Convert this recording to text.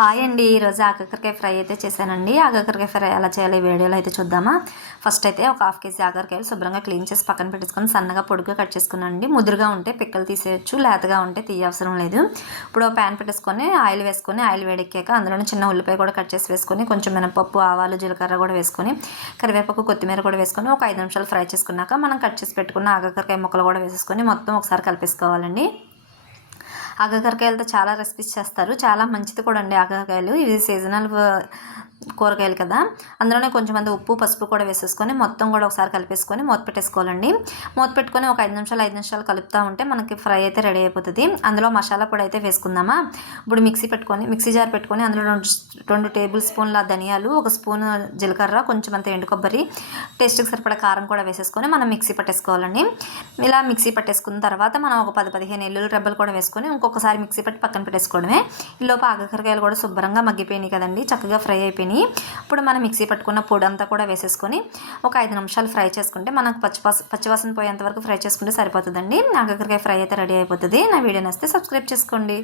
Hi అండి. ఈరోజు ఆకాకరకాయ fry అయితే చేశానండి. ఆకాకరకాయ ఫ్రై ఎలా చేయాలి ఈ వీడియోలో అయితే చూద్దామా. ఫస్ట్ అయితే ఒక హాఫ్ కేజీ ఆకాకరకాయలు శుభ్రంగా క్లీన్ చేసి పక్కన పెట్టేసుకొని సన్నగా పొడుగా కట్ చేసుకున్నానండి. ముదురుగా ఉంటే పిక్కలు తీసేయచ్చు లేతగా ఉంటే తీయవసరం లేదు. ఇప్పుడు ప్యాన్ పెట్టేసుకొని ఆయిల్ వేసుకొని ఆయిల్ వేడెక్కాక అందులోనే చిన్న ఉల్లిపాయ కూడా కట్ చేసి వేసుకొని కొంచెం మినపప్పు ఆవాలు జీలకర్ర కూడా వేసుకొని కరివేపాకు కొత్తిమీర కూడా వేసుకొని ఒక ఐదు నిమిషాలు ఫ్రై చేసుకున్నాక మనం కట్ చేసి పెట్టుకున్న ఆకాకరకాయ ముక్కలు కూడా వేసేసుకొని మొత్తం ఒకసారి కలిపేసుకోవాలండి. ఆగకరకాయలతో చాలా రెసిపీస్ చేస్తారు. చాలా మంచిది కూడా అండి ఆగకాయలు ఇది సీజనల్ కూరగాయలు కదా. అందులోనే కొంచెం మంది ఉప్పు పసుపు కూడా వేసేసుకొని మొత్తం కూడా ఒకసారి కలిపేసుకొని మూత పెట్టేసుకోవాలండి. మూత పెట్టుకొని ఒక ఐదు నిమిషాలు ఐదు నిమిషాలు కలుపుతూ ఉంటే మనకి ఫ్రై అయితే రెడీ అయిపోతుంది. అందులో మసాలా పొడి అయితే వేసుకుందామా? ఇప్పుడు మిక్సీ పెట్టుకొని మిక్సీ జార్ పెట్టుకొని అందులో రెండు రెండు టేబుల్ స్పూన్ల ధనియాలు ఒక స్పూన్ జీలకర్ర కొంచెం అంత ఎండు కొబ్బరి టేస్ట్కి సరిపడా కారం కూడా వేసేసుకొని మనం మిక్సీ పట్టేసుకోవాలండి. ఇలా మిక్సీ పట్టేసుకున్న తర్వాత మనం ఒక పది పదిహేను ఎల్లులు రెబ్బలు కూడా వేసుకొని ఇంకొకసారి మిక్సీ పట్టి పక్కన పెట్టేసుకోవడమే. ఈలోపు ఆగకరకాయలు కూడా శుభ్రంగా మగ్గిపోయినాయి కదండి. చక్కగా ఫ్రై అయిపోయినాయి. ఇప్పుడు మనం మిక్సీ పట్టుకున్న పొడి అంతా కూడా వేసేసుకొని ఒక ఐదు నిమిషాలు ఫ్రై చేసుకుంటే మనకు పచ్చివాస పచ్చివాసన పోయేంత వరకు ఫ్రై చేసుకుంటే సరిపోతుందండి. ఆగకరకాయ ఫ్రై అయితే రెడీ అయిపోతుంది. నా వీడియో నచ్చితే సబ్స్క్రైబ్ చేసుకోండి.